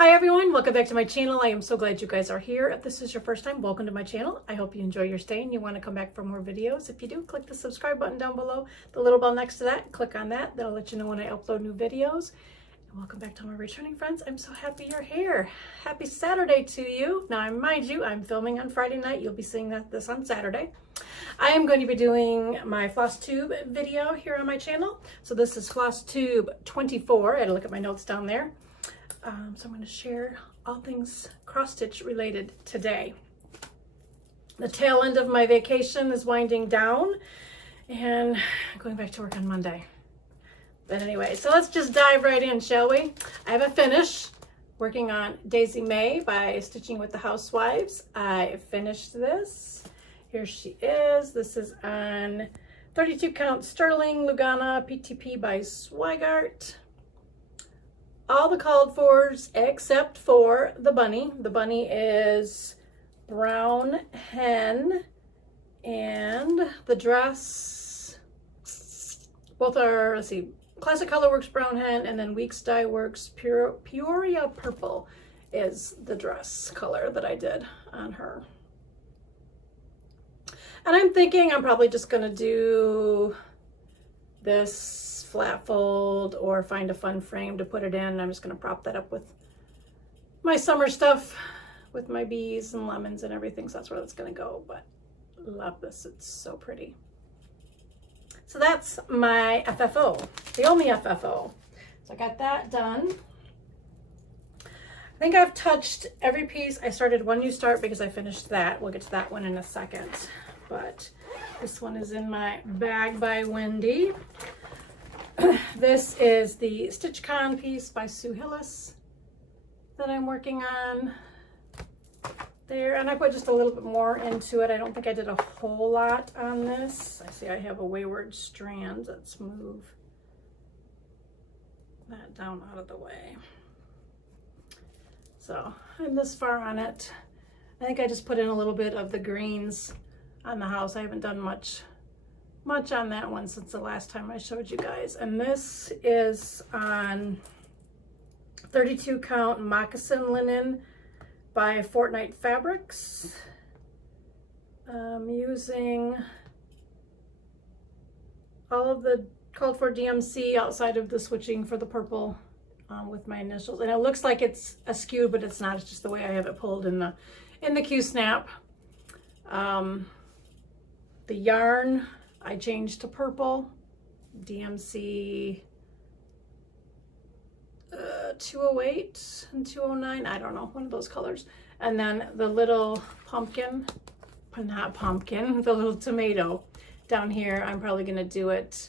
Hi everyone, welcome back to my channel. I am so glad you guys are here. If this is your first time, welcome to my channel. I hope you enjoy your stay and you want to come back for more videos. If you do, click the subscribe button down below, the little bell next to that, click on that. That'll let you know when I upload new videos. And welcome back to my returning friends. I'm so happy you're here. Happy Saturday to you. Now, mind you, I'm filming on Friday night. You'll be seeing this on Saturday. I am going to be doing my Flosstube video here on my channel. So this is Flosstube 24. I had to look at my notes down there. So I'm going to share all things cross-stitch related today. The tail end of my vacation is winding down and I'm going back to work on Monday. But anyway, so let's just dive right in, shall we? I have a finish working on Daisy May by Stitching with the Housewives. I finished this. Here she is. This is on 32 count sterling Lugana PTP by Swigart. All the called fors except for the bunny. The bunny is brown hen, and the dress, both are, let's see, Classic Colorworks brown hen, and then Weeks Dye Works Peoria purple is the dress color that I did on her. And I'm thinking I'm probably just gonna do this flat fold or find a fun frame to put it in. I'm just going to prop that up with my summer stuff with my bees and lemons and everything. So that's where that's going to go, but love this. It's so pretty. So that's my FFO, the only FFO. So I got that done. I think I've touched every piece. I started one new start because I finished that. We'll get to that one in a second, but this one is in my bag by Wendy. This is the Stitchcon piece by Sue Hillis that I'm working on there, and I put just a little bit more into it. I don't think I did a whole lot on this. I see I have a wayward strand. Let's move that down out of the way. So I'm this far on it. I think I just put in a little bit of the greens on the house. I haven't done much on that one since the last time I showed you guys. And this is on 32 count Moccasian linen by Fortnight Fabrics. I'm using all of the called for DMC outside of the switching for the purple with my initials. And it looks like it's askew, but it's not. It's just the way I have it pulled in the Q-snap. The yarn I changed to purple, DMC 208 and 209, I don't know, one of those colors. And then the little pumpkin, not pumpkin, the little tomato down here, I'm probably gonna do it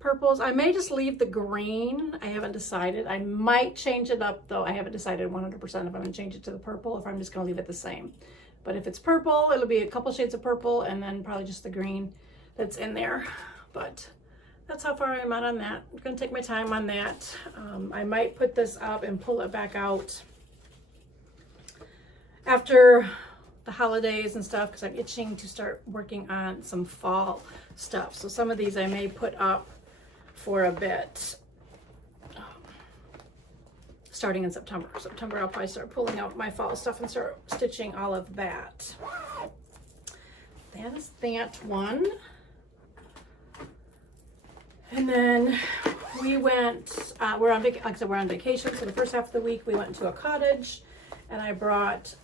purples. I may just leave the green. I haven't decided. I might change it up though. I haven't decided 100% if I'm gonna change it to the purple or if I'm just gonna leave it the same. But if it's purple, it'll be a couple shades of purple and then probably just the green that's in there. But that's how far I'm at on that. I'm gonna take my time on that. I might put this up and pull it back out after the holidays and stuff because I'm itching to start working on some fall stuff. So some of these I may put up for a bit. Starting in September. September, I'll probably start pulling out my fall stuff and start stitching all of that. That is that one. And then we went, we're on vacation, so the first half of the week we went to a cottage, and I brought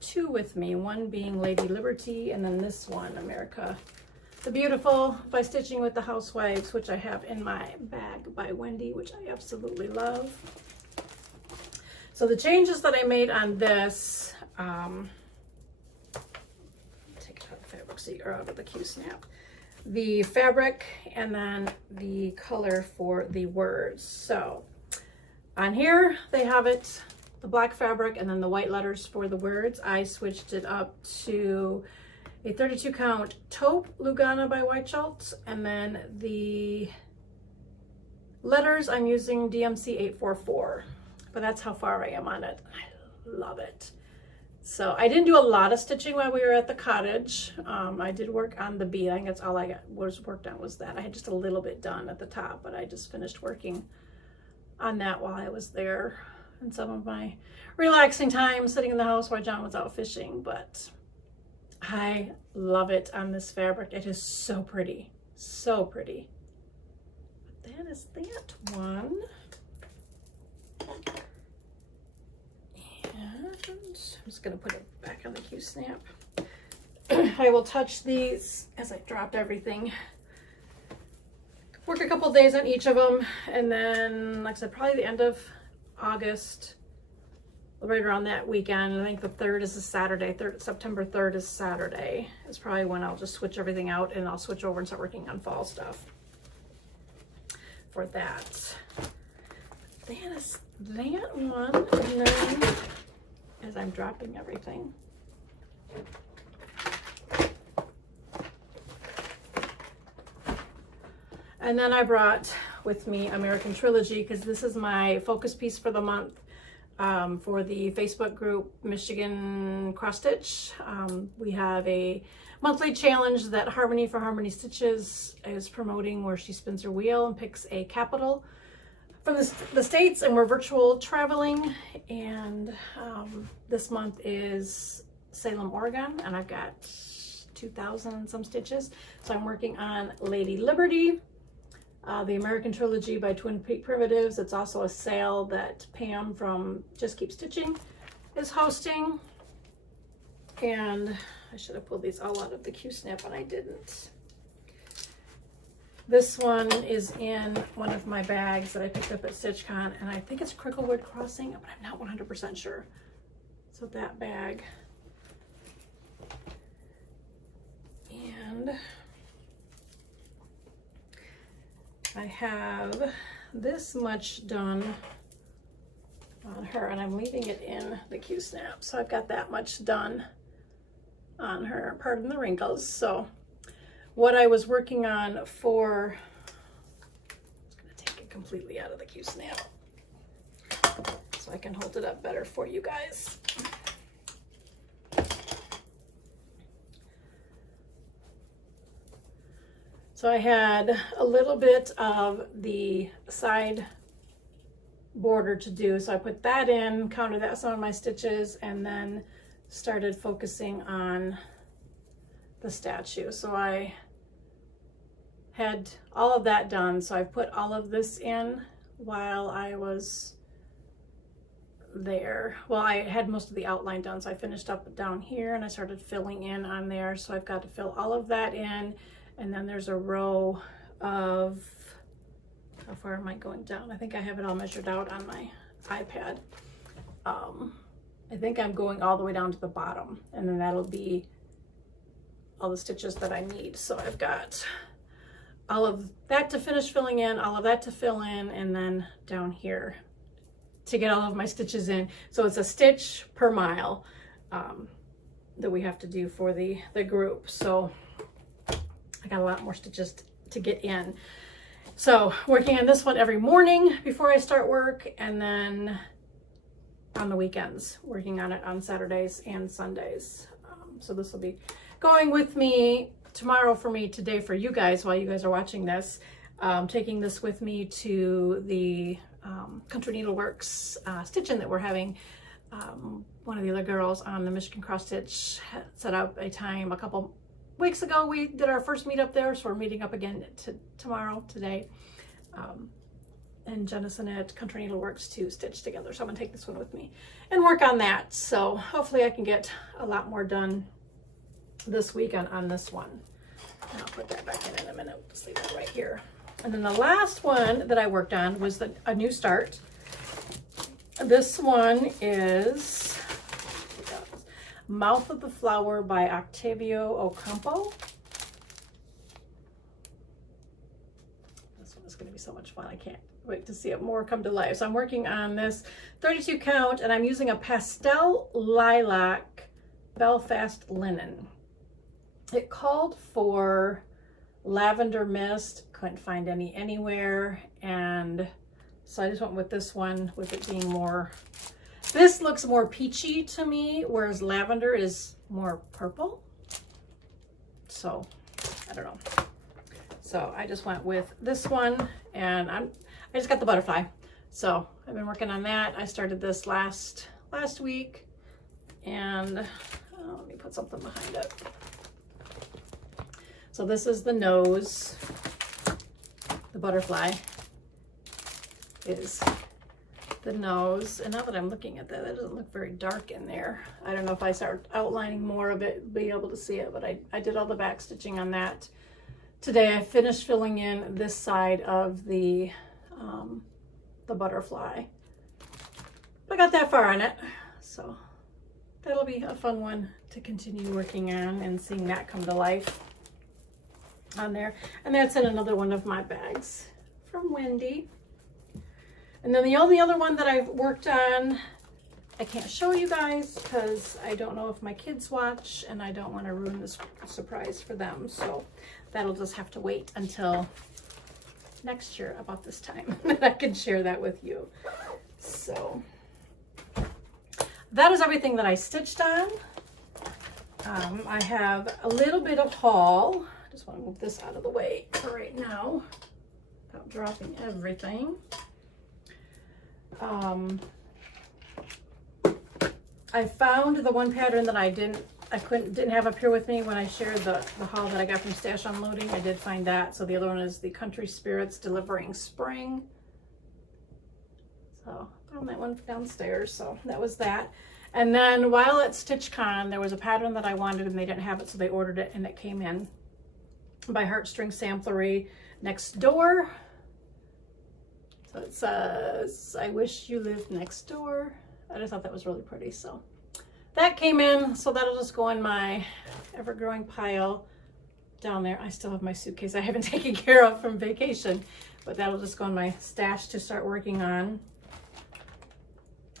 two with me, one being Lady Liberty, and then this one, America the Beautiful by Stitching with the Housewives, which I have in my bag by Wendy, which I absolutely love. So the changes that I made on this, take it out of the fabric, so or out of the Q-snap, the fabric and then the color for the words. So on here they have it, the black fabric and then the white letters for the words. I switched it up to a 32 count taupe Lugana by Wichelet, and then the letters I'm using DMC 844. But that's how far I am on it. I love it. So I didn't do a lot of stitching while we were at the cottage. I did work on the bead. I think that's all I was worked on was that. I had just a little bit done at the top, but I just finished working on that while I was there. And some of my relaxing time sitting in the house while John was out fishing. But I love it on this fabric. It is so pretty. So pretty. But that is that one. And I'm just going to put it back on the Q-snap. I will touch these as I dropped everything. Work a couple days on each of them, and then, like I said, probably the end of August, right around that weekend. I think the 3rd is a Saturday. September 3rd is Saturday. It's probably when I'll just switch everything out, and I'll switch over and start working on fall stuff for that. That is that one, and then as I'm dropping everything, and then I brought with me American Trilogy because this is my focus piece for the month for the Facebook group Michigan Cross Stitch. We have a monthly challenge that Harmony for Harmony Stitches is promoting, where she spins her wheel and picks a capital from the States, and we're virtual traveling, and this month is Salem, Oregon, and I've got 2,000 and some stitches. So I'm working on Lady Liberty, the American Trilogy by Twin Peak Primitives. It's also a sale that Pam from Just Keep Stitching is hosting, and I should have pulled these all out of the Q-snap, and I didn't. This one is in one of my bags that I picked up at Stitchcon, and I think it's Cricklewood Crossing, but I'm not 100% sure. So that bag. And I have this much done on her, and I'm leaving it in the Q-snap. So I've got that much done on her, pardon the wrinkles. So what I was working on for, I'm just going to take it completely out of the Q-snap so I can hold it up better for you guys. So I had a little bit of the side border to do, so I put that in, counted that some of my stitches, and then started focusing on the statue. So I had all of that done, so I put all of this in while I was there. Well, I had most of the outline done, so I finished up down here and I started filling in on there. So I've got to fill all of that in, and then there's a row of, how far am I going down? I think I have it all measured out on my iPad. I think I'm going all the way down to the bottom, and then that'll be all the stitches that I need. So I've got all of that to finish filling in, all of that to fill in, and then down here to get all of my stitches in. So it's a stitch per mile that we have to do for the group. So I got a lot more stitches to get in. So working on this one every morning before I start work, and then on the weekends, working on it on Saturdays and Sundays. So this will be going with me tomorrow for me, today for you guys while you guys are watching this. Taking this with me to the Country Needleworks stitch-in that we're having. One of the other girls on the Michigan Cross Stitch set up a time a couple weeks ago. We did our first meetup there, so we're meeting up again today. And Jennison at Country Needleworks to stitch together. So I'm gonna take this one with me and work on that. So hopefully I can get a lot more done this week on this one. And I'll put that back in a minute. Just leave that right here. And then the last one that I worked on was a new start. This one is Mouth of the Flower by Octaivo Ocampo. This one is going to be so much fun. I can't wait to see it more come to life. So I'm working on this 32 count, and I'm using a Pastel Lilac Belfast linen. It called for lavender mist, couldn't find any anywhere, and so I just went with this one, with it being This looks more peachy to me, whereas lavender is more purple. So, I don't know. So I just went with this one, and I just got the butterfly. So I've been working on that. I started this last week, and let me put something behind it. So this is the nose. The butterfly is the nose. And now that I'm looking at that, that doesn't look very dark in there. I don't know if I start outlining more of it, be able to see it, but I did all the back stitching on that. Today I finished filling in this side of the butterfly. I got that far on it, so that'll be a fun one to continue working on and seeing that come to life on there. And that's in another one of my bags from Wendy. And then the only other one that I've worked on, I can't show you guys because I don't know if my kids watch, and I don't want to ruin this surprise for them. So that'll just have to wait until next year about this time that I can share that with you. So that is everything that I stitched on. I have a little bit of haul. I just want to move this out of the way for right now without dropping everything. I found the one pattern that I didn't have up here with me when I shared the haul that I got from Stash Unloading. I did find that. So the other one is the Country Spirits Delivering Spring. So I found that one downstairs. So that was that. And then while at Stitchcon, there was a pattern that I wanted and they didn't have it, so they ordered it, and it came in by Heartstring Samplery Next Door. So it says, I wish you lived next door. I just thought that was really pretty. So that came in, so that'll just go in my ever-growing pile down there. I still have my suitcase I haven't taken care of from vacation, but that'll just go in my stash to start working on.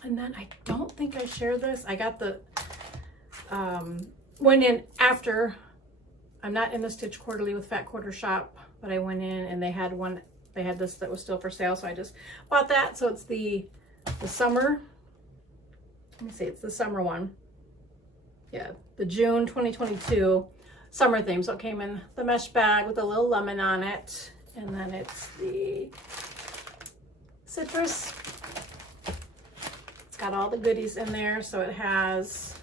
And then I don't think I shared this. I got the, went in after, I'm not in the Stitch Quarterly with Fat Quarter Shop, but I went in and they had one, they had this that was still for sale, so I just bought that. So it's the summer, let me see, it's the summer one. Yeah, the June 2022 summer theme. So it came in the mesh bag with a little lemon on it. And then it's the citrus. It's got all the goodies in there. So it has,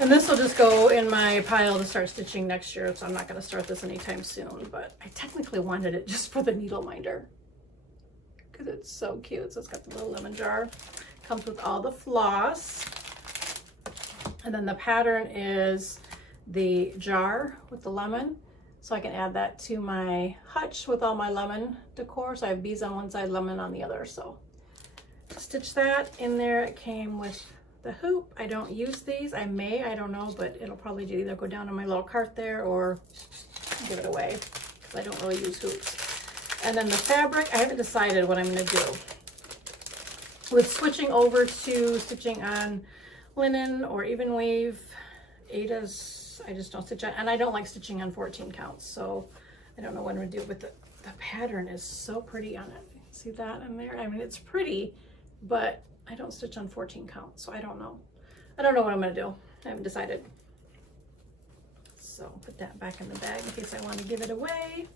and this will just go in my pile to start stitching next year. So I'm not going to start this anytime soon, but I technically wanted it just for the needle minder because it's so cute. So it's got the little lemon jar. Comes with all the floss. And then the pattern is the jar with the lemon. So I can add that to my hutch with all my lemon decor. So I have bees on one side, lemon on the other. So stitch that in there. It came with the hoop. I don't use these. I may, I don't know, but it'll probably either go down in my little cart there or give it away because I don't really use hoops. And then the fabric, I haven't decided what I'm going to do. With switching over to stitching on linen or even weave, Ada's, I just don't stitch on, and I don't like stitching on 14 counts, so I don't know what I'm going to do, but the pattern is so pretty on it. See that in there? I mean, it's pretty, but I don't stitch on 14 counts, so I don't know. I don't know what I'm going to do. I haven't decided. So put that back in the bag in case I want to give it away.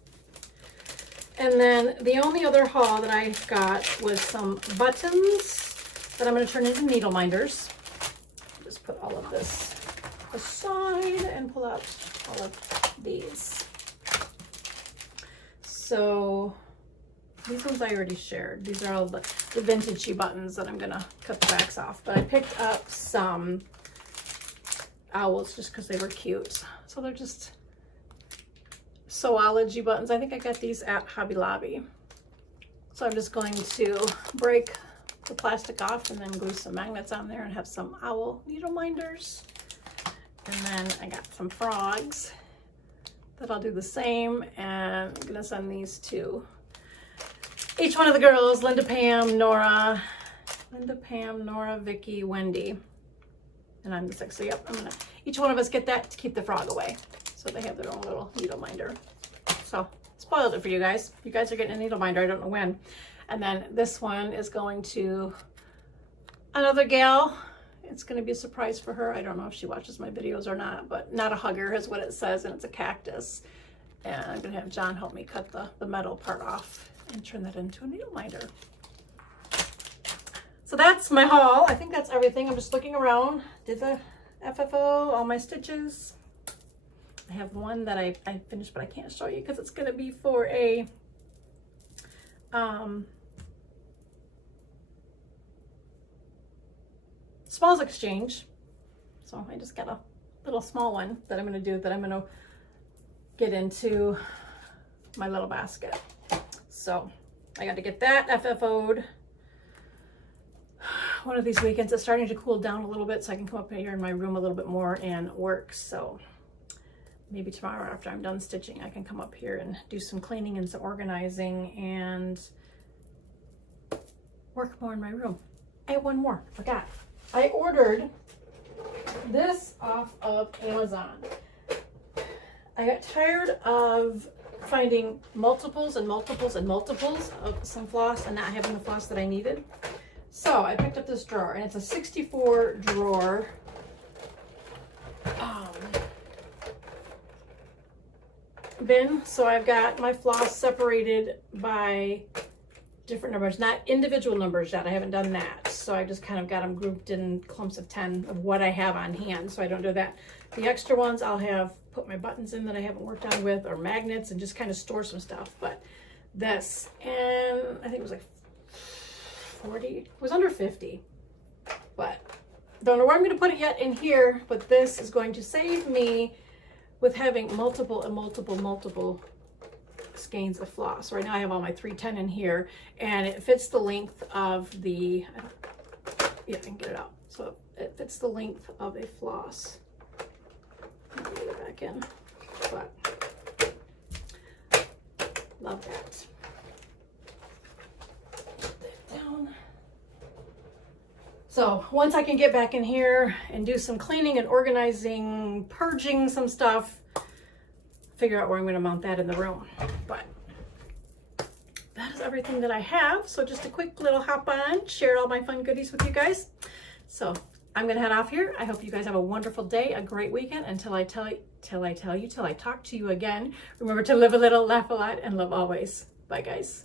And then the only other haul that I got was some buttons that I'm going to turn into needle minders. Just put all of this aside and pull out all of these. So these ones I already shared. These are all the vintagey buttons that I'm going to cut the backs off. But I picked up some owls just because they were cute. So they're just Sewology buttons. I think I got these at Hobby Lobby. So I'm just going to break the plastic off and then glue some magnets on there and have some owl needle minders. And then I got some frogs that I'll do the same, and I'm gonna send these to each one of the girls: Linda, Pam, Nora, Vicky, Wendy, and I'm the sixth. So yep, I'm gonna each one of us get that to keep the frog away, so they have their own little needle minder. So spoiled it for you guys. You guys are getting a needle minder. I don't know when. And then this one is going to another gal. It's going to be a surprise for her. I don't know if she watches my videos or not, but not a hugger is what it says, and it's a cactus. And I'm going to have John help me cut the metal part off and turn that into a needle minder. So that's my haul. I think that's everything. I'm just looking around. Did the FFO, all my stitches. I have one that I finished, but I can't show you because it's going to be for a smalls exchange. So I just got a little small one that I'm going to do, that I'm going to get into my little basket. So I got to get that FFO'd one of these weekends. It's starting to cool down a little bit, so I can come up here in my room a little bit more and work. So maybe tomorrow after I'm done stitching, I can come up here and do some cleaning and some organizing and work more in my room. I have one more, forgot. I ordered this off of Amazon. I got tired of finding multiples and multiples and multiples of some floss and not having the floss that I needed. So I picked up this drawer, and it's a 64 drawer bin. So I've got my floss separated by different numbers, not individual numbers yet. I haven't done that. So I just kind of got them grouped in clumps of 10 of what I have on hand. So I don't do that. The extra ones I'll have put my buttons in that I haven't worked on with, or magnets, and just kind of store some stuff. But this, and I think it was like 40, it was under 50, but don't know where I'm going to put it yet in here. But this is going to save me with having multiple skeins of floss. Right now I have all my 310 in here, and it fits the length of the, yeah, I can get it out. So it fits the length of a floss. Let me get it back in, but love that. Put that down. So once I can get back in here and do some cleaning and organizing, purging some stuff, figure out where I'm going to mount that in the room. But that is everything that I have. So just a quick little hop on, shared all my fun goodies with you guys. So I'm going to head off here. I hope you guys have a wonderful day, a great weekend. Until I talk to you again. Remember to live a little, laugh a lot, and love always. Bye, guys.